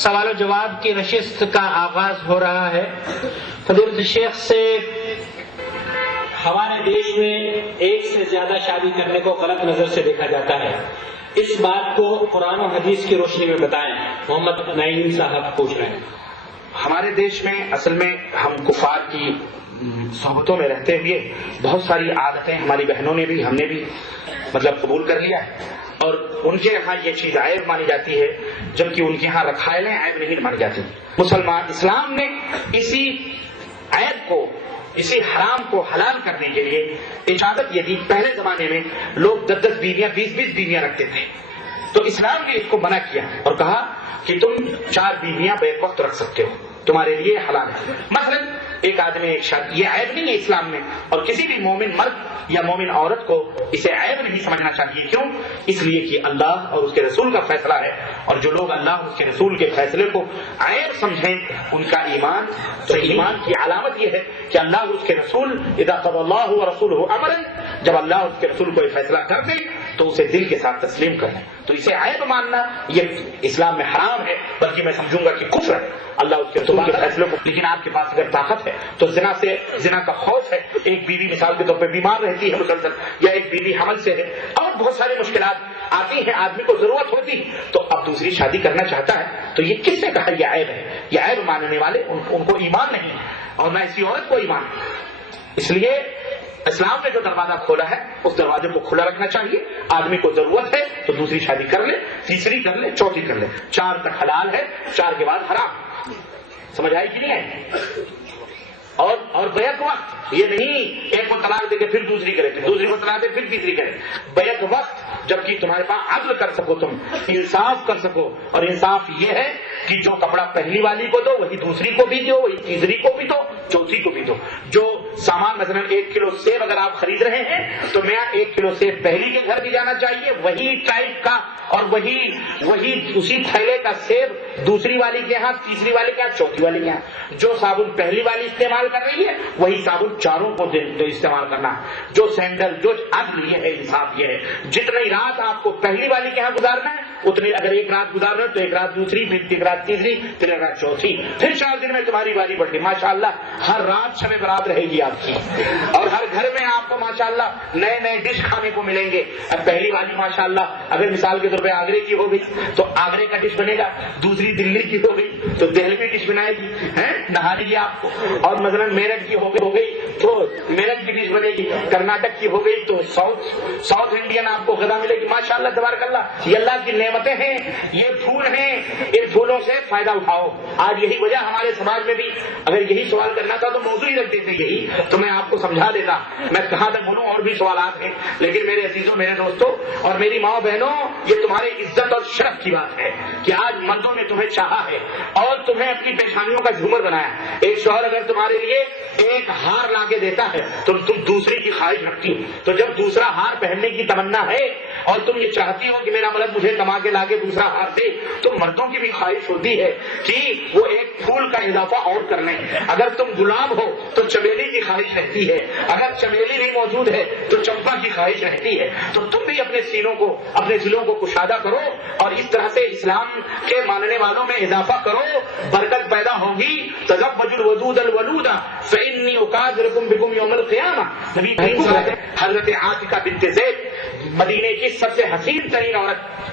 سوال و جواب کی نشست کا آغاز ہو رہا ہے۔ فضیلت شیخ سے ہمارے دیش میں ایک سے زیادہ شادی کرنے کو غلط نظر سے دیکھا جاتا ہے، اس بات کو قرآن و حدیث کی روشنی میں بتائیں۔ محمد نعیم صاحب پوچھ رہے ہیں۔ ہمارے دیش میں اصل میں ہم کفار کی صحبتوں میں رہتے ہوئے بہت ساری عادتیں ہماری بہنوں نے بھی ہم نے بھی قبول کر لیا ہے، اور ان کے یہاں یہ چیز عیب مانی جاتی ہے، جبکہ ان کے یہاں رکھائلیں عیب نہیں مانی جاتی۔ مسلمان اسلام نے اسی عیب کو، اسی حرام کو حلال کرنے کے لیے اجازت یہ دی۔ پہلے زمانے میں لوگ 10 بیویاں 20 بیویاں رکھتے تھے، تو اسلام نے اس کو منع کیا اور کہا کہ تم 4 بیویاں بیک وقت رکھ سکتے ہو، تمہارے لیے حلال ہے۔ مثلا ایک آدمی ایک شادی، یہ عیب نہیں ہے اسلام میں، اور کسی بھی مومن مرد یا مومن عورت کو اسے عیب نہیں سمجھنا چاہیے۔ کیوں؟ اس لیے کہ اللہ اور اس کے رسول کا فیصلہ ہے، اور جو لوگ اللہ اور اس کے رسول کے فیصلے کو عیب سمجھیں ان کا ایمان، تو ایمان کی علامت یہ ہے کہ اللہ اور اس کے رسول اذا قضى الله ورسوله امرا، جب اللہ اور اس کے رسول کوئی فیصلہ کر دیں تو اسے دل کے ساتھ تسلیم کر لیں۔ تو اسے عیب ماننا یہ اسلام میں حرام ہے، بلکہ میں سمجھوں گا کہ کفر ہے اللہ اس کے رسول کے فیصلے کو۔ لیکن آپ کے پاس اگر طاقت ہے تو زنا کا خوف ہے، ایک بیوی مثال کے طور پہ بیمار رہتی ہے مسلسل، یا ایک بیوی حمل سے ہے، اور بہت ساری مشکلات آتی ہیں، آدمی کو ضرورت ہوتی ہے تو اب دوسری شادی کرنا چاہتا ہے، تو یہ کس نے کہا یہ عیب ہے؟ یہ عیب ماننے والے ان کو ایمان نہیں ہے، اور نہ اسی عورت کو ایمان ہے۔ اس لیے اسلام نے جو دروازہ کھولا ہے اس دروازے کو کھلا رکھنا چاہیے۔ آدمی کو ضرورت ہے تو دوسری شادی کر لے، تیسری کر لے، چوتھی کر لے، 4 تک حلال ہے، 4 کے بعد حرام۔ سمجھ آئی کہ نہیں ہے؟ اور بیک وقت یہ نہیں ایک کو طلاق دے کے پھر دوسری کرے، دوسری کو طلاق دے پھر تیسری کرے، بیک وقت، جبکہ تمہارے پاس عدل کر سکو، تم انصاف کر سکو، اور انصاف یہ ہے کہ جو کپڑا پہلی والی کو دو وہی دوسری کو بھی دو، وہی تیسری کو بھی دو، چوتھی کو بھی دو۔ جو سامان مثلا 1 کلو سیب اگر آپ خرید رہے ہیں تو میں 1 کلو سیب پہلی کے گھر بھی جانا چاہیے، وہی ٹائپ کا اور وہی اسی تھیلے کا سیب دوسری والی کے ہاں، تیسری والی کے ہاں، چوتھی والی کے ہاں۔ جو صابن پہلی والی استعمال کر رہی ہے وہی صابن چاروں کو استعمال کرنا ہے۔ جو سینڈل، جو عدل یہ ہے، انصاف یہ ہے، جتنی رات آپ کو پہلی والی کے ہاں گزارنا ہے اتنی، اگر 1 رات گزارنا ہے تو 1 رات دوسری، پھر 1 رات تیسری، پھر 1 رات چوتھی، پھر 4 دن میں تمہاری باری بڑھ گئی۔ ماشاءاللہ ہر رات شب برات رہے گی آپ کی، اور ہر گھر میں آپ کو ماشاءاللہ نئے ڈش کھانے کو ملیں گے۔ اب پہلی والی ماشاءاللہ اگر مثال کے طور پہ آگرے کی ہو گئی تو آگرے کا ڈش بنے گا، دوسری دلی کی ہو گئی تو دہلوی ڈش بنائے گی، نہانے گی آپ کو، اور مثلا میرٹھ کی ہو گئی تو میرٹھ کی ڈش بنے گی، کرناٹک کی ہو گئی تو ساؤتھ انڈین آپ کو غذا ملے گی۔ ماشاءاللہ تبارک اللہ، یہ اللہ کی نعمتیں ہیں، یہ پھول ہیں، ان پھولوں سے فائدہ اٹھاؤ۔ آج یہی وجہ ہمارے سماج میں بھی، اگر یہی سوال کرنا تھا تو موضوع ہی رکھ دیتے یہی، تو میں آپ کو سمجھا دیتا، میں کہاں تک بولوں، اور بھی سوالات ہیں، لیکن میرے عزیزوں، میرے دوستوں اور میری ماں بہنوں، یہ تمہاری عزت اور شرف کی بات ہے کہ آج مردوں نے تمہیں چاہا ہے اور تمہیں اپنی پیشانیوں کا جھومر بنایا۔ ایک شوہر اگر تمہارے لیے ایک ہار لا کے دیتا ہے تو تم دوسری کی خواہش رکھتی ہو، تو جب دوسرا ہار پہننے کی تمنا ہے اور تم یہ چاہتی ہو کہ میرا مرد مجھے کما کے لا کے دوسرا ہار دے، تو مردوں کی بھی خواہش ہوتی ہے کہ وہ ایک پھول کا اضافہ اور کر لیں۔ اگر تم گلاب ہو تو چمیلی کی خواہش رہتی ہے، اگر چمیلی نہیں موجود ہے تو چمپا کی خواہش رہتی ہے۔ تو تم بھی اپنے سینوں کو کشادہ کرو اور اس طرح سے اسلام کے ماننے والوں میں اضافہ کرو، برکت پیدا ہوگی۔ تزوجوا الودود الولود فإني أكاثركم بكم يوم القيامة۔ نبی کریم صلی اللہ علیہ وسلم، حضرت عاتکہ بنت زید، مدینے کی سب سے حسین ترین عورت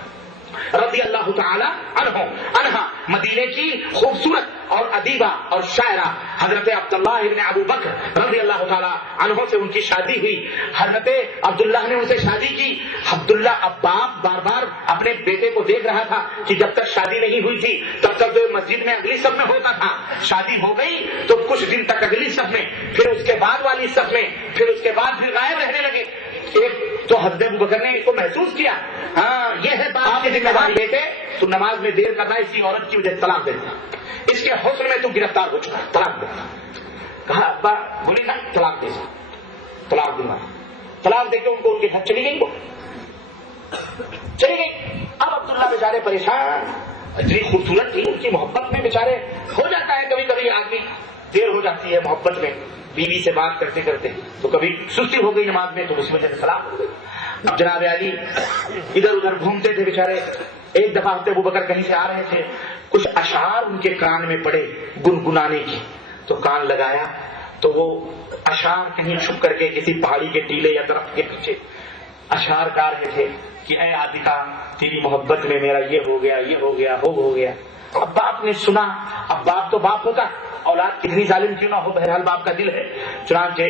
رضی اللہ تعالی عنہ، مدینے کی خوبصورت اور ادیبہ اور شاعرہ حضرت عبداللہ ابن ابو بکر رضی اللہ تعالی عنہ سے ان کی شادی ہوئی۔ حضرت عبداللہ نے ان سے شادی کی۔ عبداللہ باپ بار بار اپنے بیٹے کو دیکھ رہا تھا کہ جب تک شادی نہیں ہوئی تھی تب تک مسجد میں اگلی صف میں ہوتا تھا، شادی ہو گئی تو کچھ دن تک اگلی صف میں، پھر اس کے بعد والی صف میں، پھر اس کے بعد بھی غائب رہنے لگے۔ ایک تو حضرت ابو بکر نے اس کو محسوس کیا، ہاں یہ ہے باپ کی ذمہ داری، بیٹے تو نماز میں دیر کرنا اسی عورت کی وجہ سے طلاق دیتا، اس کے حسن میں تو گرفتار ہو چکا، طلاق دیتا۔ کہا ابا بولی نا طلاق دے، طلاق دوں گا، طلاق دے کے ان کو ان کے گھر چلی گئی، وہ چلی گئی۔ اب عبداللہ بیچارے پریشان، اتنی خوبصورت تھی، ان کی محبت میں بیچارے ہو جاتا ہے کبھی کبھی آدمی، دیر ہو جاتی ہے محبت میں بیوی سے بات کرتے کرتے، تو کبھی سستی ہو گئی نماز میں تو اس وجہ سے طلاق ہو گئی۔ اب جناب علی ادھر ادھر گھومتے تھے بیچارے، ایک دفعہ حضرت ابوبکر کہیں سے آ رہے تھے, کچھ اشعار ان کے کان میں پڑے گنگنانے کی, تو کان لگایا تو وہ اشعار کہیں چھپ کر کے کسی پہاڑی کے ٹیلے یا درخت کے پیچھے اشعار گا رہے تھے کہ اے عاتقہ تیری محبت میں میرا یہ ہو گیا, یہ ہو گیا, ہو گیا. اب باپ نے سنا, اب باپ تو باپ ہوتا, اولاد کتنی ظالم کیوں نہ ہو, بہرحال باپ کا دل ہے. چنانچہ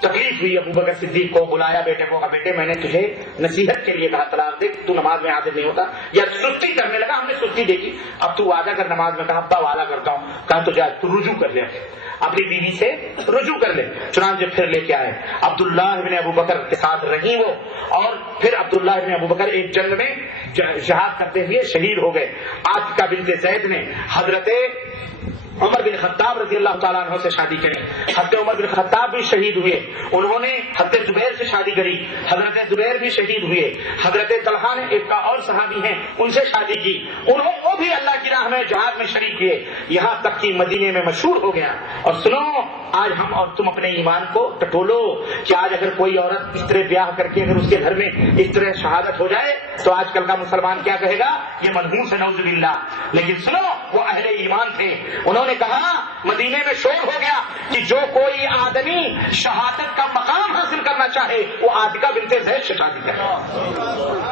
تکلیف ہوئی, ابوبکر صدیق کو بلایا بیٹے کو, کہا بیٹے میں نے تجھے نصیحت کے لیے کہا طلاق دے, تو نماز میں حاضر نہیں ہوتا, یا سستی کرنے لگا, ہم نے سستی دیکھی, اب تو وعدہ کر نماز میں. کہا ابا وعدہ کرتا ہوں. کہا تو جا تو رجوع کر لے, اپنی بیوی سے رجوع کر لے. چنانچہ پھر لے کے آئے, عبداللہ ابن ابوبکر کے ساتھ رہی وہ, اور پھر عبداللہ ابن ابوبکر ایک جنگ میں جہاد کرتے ہوئے شہید ہو گئے. عاتقہ بنت زید نے حضرت عمر بن خطاب رضی اللہ تعالیٰ عنہ سے شادی کری. حضرت عمر بن خطاب بھی شہید ہوئے, انہوں نے حضرت زبیر سے شادی کری, حضرت زبیر بھی شہید ہوئے. حضرت طلحہ نے ایک کا اور صحابی ہیں ان سے شادی کی, وہ بھی اللہ کی راہ میں جہاد میں شریک ہوئے, یہاں تک کہ مدینے میں مشہور ہو گیا. اور سنو, آج ہم اور تم اپنے ایمان کو ٹٹولو کہ آج اگر کوئی عورت اس طرح بیاہ کر کے اگر اس کے گھر میں اس طرح شہادت ہو جائے تو آج کل کا مسلمان کیا کہے گا, یہ منحوس ہے نعوذ باللہ. لیکن سنو, وہ اہل ایمان تھے, انہوں نے کہا مدینے میں شور ہو گیا کہ جو کوئی آدمی شہادت کا مقام حاصل کرنا چاہے وہ عاتقہ بنت زید سے شادی کرے,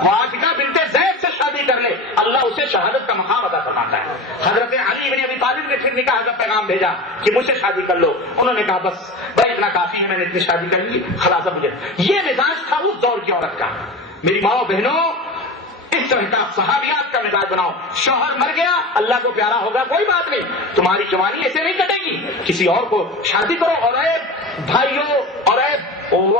وہ عاتقہ بنت زید سے شادی کر لے, اللہ اسے شہادت کا مقام عطا فرماتا ہے. حضرت علی بن ابی طالب نے پھر نکاح کا پیغام بھیجا کہ مجھ سے شادی کر لو. انہوں نے کہا بس بھائی اتنا کافی ہے, میں نے اتنی شادی کر لی, خلاصہ مجھے. یہ مزاج تھا اس دور کی عورت کا. میری ماں بہنوں, اس طرح کا صحابیات کا مزاج بناؤ. شوہر مر گیا, اللہ کو پیارا ہوگا, کوئی بات نہیں, تمہاری جوانی ایسے نہیں کٹے گی, کسی اور کو شادی کرو. اور اے بھائیوں, اور اے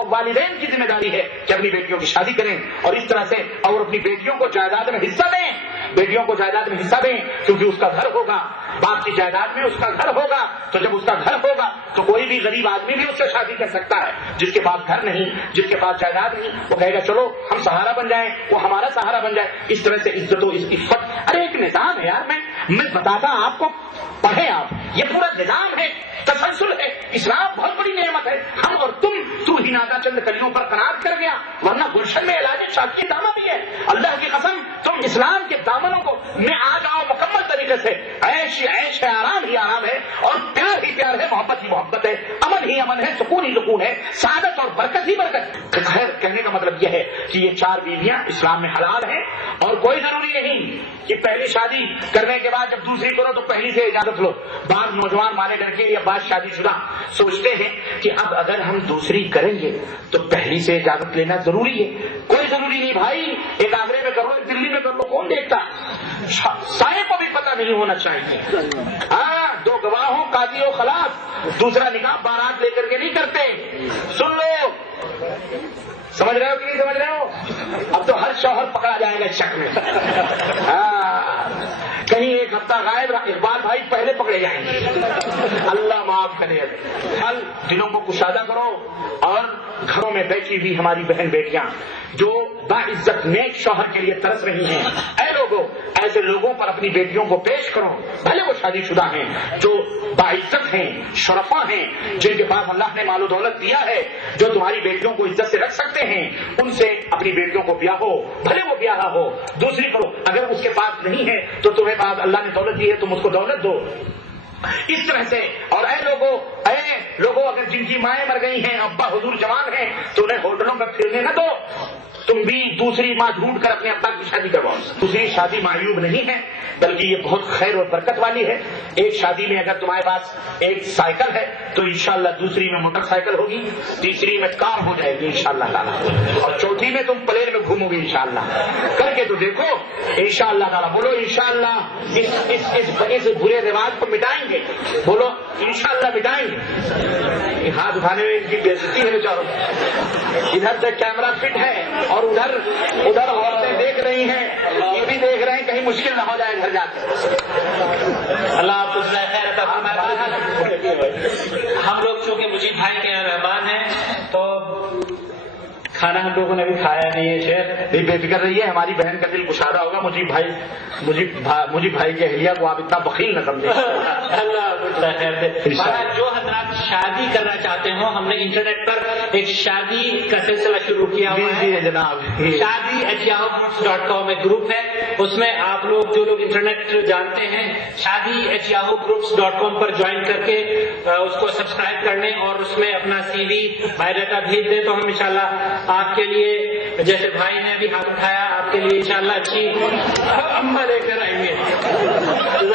والدین کی ذمہ داری ہے کہ اپنی بیٹیوں کی شادی کریں, اور اس طرح سے اور اپنی بیٹیوں کو جائیداد میں حصہ دیں, بیٹیوں کو جائیداد میں حصہ دیں, کیونکہ اس کا گھر ہوگا, باپ کی جائیداد میں اس کا گھر ہوگا. تو جب اس کا گھر ہوگا تو کوئی بھی غریب آدمی بھی اس سے شادی کر سکتا ہے. جس کے پاس گھر نہیں, جس کے پاس جائیداد نہیں, وہ کہے گا چلو ہم سہارا بن جائیں, وہ ہمارا سہارا بن جائے. اس طرح سے عزت و عفت, ارے ایک نظام ہے یار, میں بتاتا آپ کو, پڑھیں آپ, یہ پورا نظام ہے, تسلسل ہے. اسلام بہت بڑی نعمت ہے. ہم اور تم, تو ہی نادا چند کلیوں پر قناعت کر گیا, ورنہ گلشن میں علاج شاد کی دامن بھی ہے. اللہ کی قسم, تم اسلام کے دامنوں کو میں آ جاؤ مکمل طریقے سے. عیش عیش ہے, آرام ہی آرام ہے, اور پیار ہی پیار ہے, محبت ہی محبت ہے, امن ہی امن ہے, سکون ہی سکون ہے, سعادت اور برکت ہی برکت. خیر, کہنے کا مطلب یہ ہے کہ یہ 4 بیویاں اسلام میں حلال ہیں, اور کوئی ضروری نہیں کہ پہلی شادی کرنے کے بعد جب دوسری کرو تو پہلی سے اجازت لو. بعض نوجوان مارے کر کے یا بعض شادی شدہ سوچتے ہیں کہ اب اگر ہم دوسری کریں گے تو پہلی سے اجازت لینا ضروری ہے. کوئی ضروری نہیں بھائی, ایک آگرے میں کر لو, ایک دلی میں کر لو, کون دیکھتا. سائے کو بھی پتہ نہیں ہونا چاہیے. ہاں, 2 گواہ ہوں, قاضی ہو, خلاص. دوسرا نکاح بارات لے کر کے نہیں کرتے. سن لو, سمجھ رہے ہو کہ نہیں سمجھ رہے ہو؟ اب تو ہر شوہر پکڑا جائے گا شک میں. کہیں ایک ہفتہ غائب, اقبال بھائی پہلے پکڑے جائیں گے. اللہ معاف کرے. حل دلوں کو کشادہ کرو, اور گھروں میں بیٹھی ہوئی ہماری بہن بیٹیاں جو باعزت نیک شوہر کے لیے ترس رہی ہیں, اے لوگوں, ایسے لوگوں پر اپنی بیٹیوں کو پیش کرو, بھلے وہ شادی شدہ ہیں, جو باعزت ہیں, شرفا ہیں, جن کے پاس اللہ نے مال و دولت دیا ہے, جو تمہاری بیٹیوں کو عزت سے رکھ سکتے ہیں, ان سے اپنی بیٹیوں کو بیاہو, بھلے وہ بیاہ ہو. دوسری کرو, اگر اس کے پاس نہیں ہے تو تمہیں پاس اللہ نے دولت دی ہے, تم اس کو دولت دو. اس طرح سے. اور اے لوگوں, اگر جن کی مائیں مر گئی ہیں, ابا حضور جوان ہیں, تو انہیں ہوٹلوں میں پھرنے نہ دو. تم بھی دوسری ماں ڈھونڈ کر اپنے ابا کی شادی کرواؤ. دوسری شادی معیوب نہیں ہے, بلکہ یہ بہت خیر اور برکت والی ہے. ایک شادی میں اگر تمہارے پاس ایک سائیکل ہے تو انشاءاللہ دوسری میں موٹر سائیکل ہوگی, تیسری میں کار ہو جائے گی انشاءاللہ تعالیٰ, اور چوتھی میں تم پلین میں گھومو گی انشاءاللہ. کر کے تو دیکھو انشاءاللہ تعالیٰ. بولو انشاءاللہ. اس برے رواج کو مٹائیں گے, بولو انشاءاللہ مٹائیں گے. ہاتھ اٹھانے میں ان کی بےعزتی ہے بیچاروں. ادھر سے کیمرہ فٹ ہے اور ادھر عورتیں دیکھ رہی ہیں, یہ بھی دیکھ رہے ہیں کہیں مشکل نہ ہو جائے گھر جا کے. اللہ آپ کو خیر عطا فرمائے. ہم لوگ چونکہ مجیب بھائی کے یہاں مہمان ہیں تو کھانا ہم لوگوں نے بھی کھایا نہیں ہے. شیخ بے فکر رہی ہے, ہماری بہن کا دل کشادہ ہوگا. مجیب بھائی کے اہلیہ کو آپ اتنا بخیل نہ سمجھیں. اللہ خیر سے. جو حضرات شادی کرنا چاہتے ہوں، ہم نے انٹرنیٹ پر ایک شادی کا سلسلہ شروع کیا ہوا ہے جناب. shadi@yahoo.com ایک گروپ ہے، اس میں آپ لوگ جو لوگ انٹرنیٹ جانتے ہیں shadi@yahoo.com پر جوائن کر کے اس کو سبسکرائب کر لیں اور اس میں اپنا سی وی بایو ڈاٹا بھیج دیں، تو ہم انشاءاللہ آپ کے لیے، جیسے بھائی نے ابھی ہاتھ اٹھایا، آپ کے لیے انشاءاللہ اچھی اماں لے کر آئیں گے.